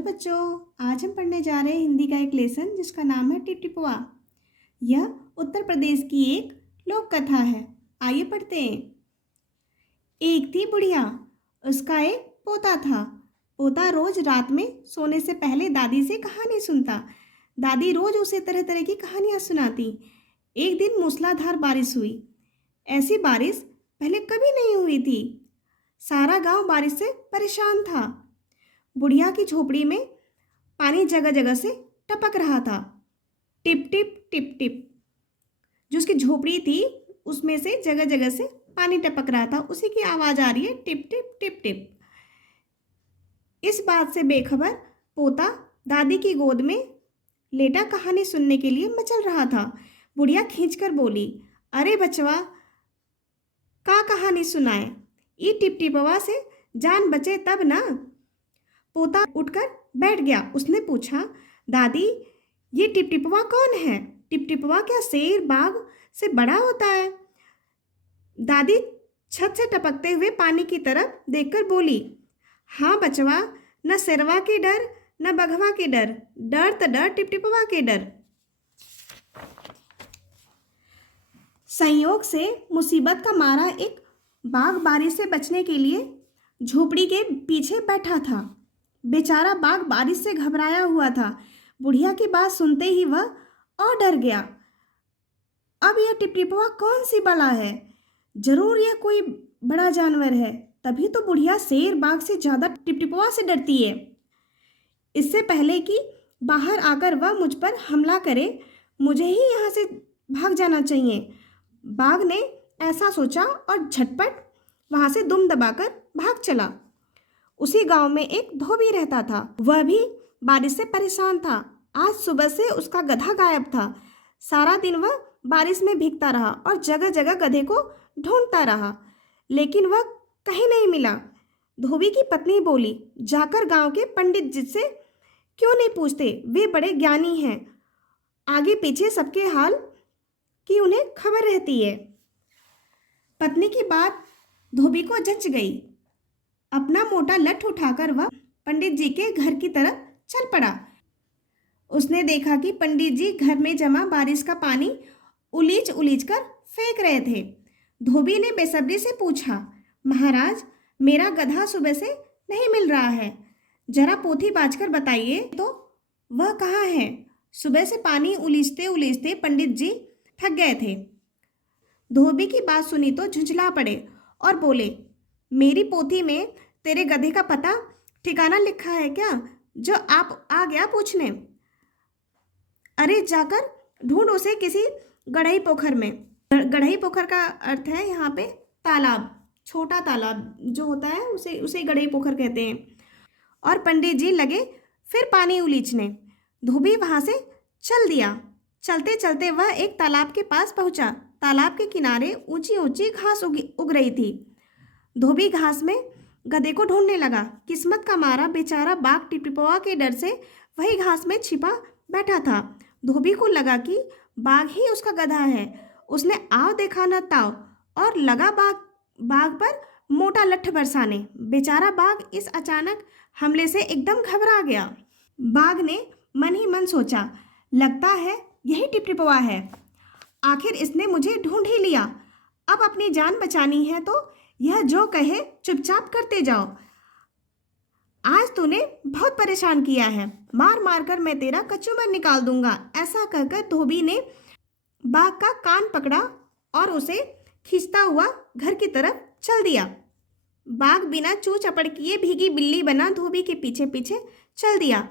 Hello बच्चों, आज हम पढ़ने जा रहे हैं हिंदी का एक लेसन जिसका नाम है टिपटिपवा। यह उत्तर प्रदेश की एक लोक कथा है। आइए पढ़ते हैं। एक थी बुढ़िया, उसका एक पोता था। पोता रोज रात में सोने से पहले दादी से कहानी सुनता। दादी रोज उसे तरह तरह की कहानियां सुनाती। एक दिन मूसलाधार बारिश हुई। ऐसी बारिश पहले कभी नहीं हुई थी। सारा गांव बारिश से परेशान था। बुढ़िया की झोपड़ी में पानी जगह जगह से टपक रहा था। Tip tip tip tip. जो उसकी झोपड़ी थी उसमें से जगह जगह से पानी टपक रहा था। उसी की आवाज़ आ रही है, टिप टिप टिप टिप। इस बात से बेखबर पोता दादी की गोद में लेटा कहानी सुनने के लिए मचल रहा था। बुढ़िया खींचकर बोली, अरे बचवा, का कहानी सुनाए? ई टिप टिपवा से जान बचे तब ना। पोता उठकर बैठ गया। उसने पूछा, दादी, ये टिपटिपवा कौन है? टिपटिपवा क्या शेर बाघ से बड़ा होता है? दादी छत से टपकते हुए पानी की तरफ देखकर बोली, हाँ बचवा, न शेरवा के डर न बघवा के डर, डर त डर टिपटिपवा के डर। संयोग से मुसीबत का मारा एक बाघ बारिश से बचने के लिए झोपड़ी के पीछे बैठा था। बेचारा बाघ बारिश से घबराया हुआ था। बुढ़िया की बात सुनते ही वह और डर गया। अब यह टिपटिपवा कौन सी बला है? जरूर यह कोई बड़ा जानवर है, तभी तो बुढ़िया शेर बाघ से ज्यादा टिपटिपवा से डरती है। इससे पहले कि बाहर आकर वह मुझ पर हमला करे, मुझे ही यहाँ से भाग जाना चाहिए। बाघ ने ऐसा सोचा और झटपट वहाँ से दुम दबाकर भाग चला। उसी गांव में एक धोबी रहता था। वह भी बारिश से परेशान था। आज सुबह से उसका गधा गायब था। सारा दिन वह बारिश में भीगता रहा और जगह जगह गधे को ढूंढता रहा, लेकिन वह कहीं नहीं मिला। धोबी की पत्नी बोली, जाकर गांव के पंडित जी से क्यों नहीं पूछते, वे बड़े ज्ञानी हैं। आगे पीछे सबके हाल की उन्हें खबर रहती है। पत्नी की बात धोबी को जच गई। अपना मोटा लठ उठाकर वह पंडित जी के घर की तरफ चल पड़ा। उसने देखा कि पंडित जी घर में जमा बारिश का पानी उलीच उलीच कर फेंक रहे थे। धोबी ने बेसब्री से पूछा, महाराज, मेरा गधा सुबह से नहीं मिल रहा है, जरा पोथी बाँचकर बताइए तो वह कहाँ है? सुबह से पानी उलीचते उलीचते पंडित जी थक गए थे। धोबी की बात सुनी तो झुंझला पड़े और बोले, मेरी पोथी में तेरे गधे का पता ठिकाना लिखा है क्या, जो आप आ गया पूछने? अरे जाकर ढूंढ उसे किसी गढ़ई पोखर में। गढ़ई पोखर का अर्थ है यहाँ पे तालाब, छोटा तालाब जो होता है उसे गढ़ई पोखर कहते हैं। और पंडित जी लगे फिर पानी उलीचने। धोबी वहाँ से चल दिया। चलते चलते वह एक तालाब के पास पहुँचा। तालाब के किनारे ऊंची ऊंची घास उग रही थी। धोबी घास में गधे को ढूंढने लगा। किस्मत का मारा बेचारा बाघ टिपटिपवा के डर से वही घास में छिपा बैठा था। धोबी को लगा कि बाघ ही उसका गधा है। उसने आव देखा न ताव और लगा बाघ पर मोटा लठ बरसाने। बेचारा बाघ इस अचानक हमले से एकदम घबरा गया। बाघ ने मन ही मन सोचा, लगता है यही टिपटिपवा है। आखिर इसने मुझे ढूंढ ही लिया। अब अपनी जान बचानी है तो यह जो कहे चुपचाप करते जाओ। आज तूने बहुत परेशान किया है, मार मार कर मैं तेरा कचूमर निकाल दूंगा। ऐसा कहकर धोबी ने बाघ का कान पकड़ा और उसे खींचता हुआ घर की तरफ चल दिया। बाघ बिना चू चपड़ किए भीगी बिल्ली बना धोबी के पीछे पीछे चल दिया।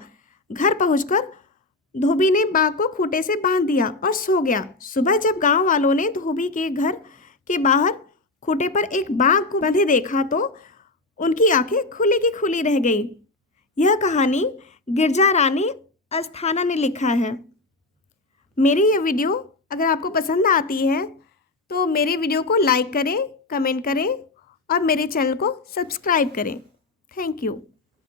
घर पहुंचकर धोबी ने बाघ को खूंटे से बांध दिया और सो गया। सुबह जब गांव वालों ने धोबी के घर के बाहर खूंटे पर एक बाघ को बंधे देखा तो उनकी आंखें खुली की खुली रह गई। यह कहानी गिरजा रानी अस्थाना ने लिखा है। मेरी यह वीडियो अगर आपको पसंद आती है तो मेरे वीडियो को लाइक करें, कमेंट करें और मेरे चैनल को सब्सक्राइब करें। Thank you.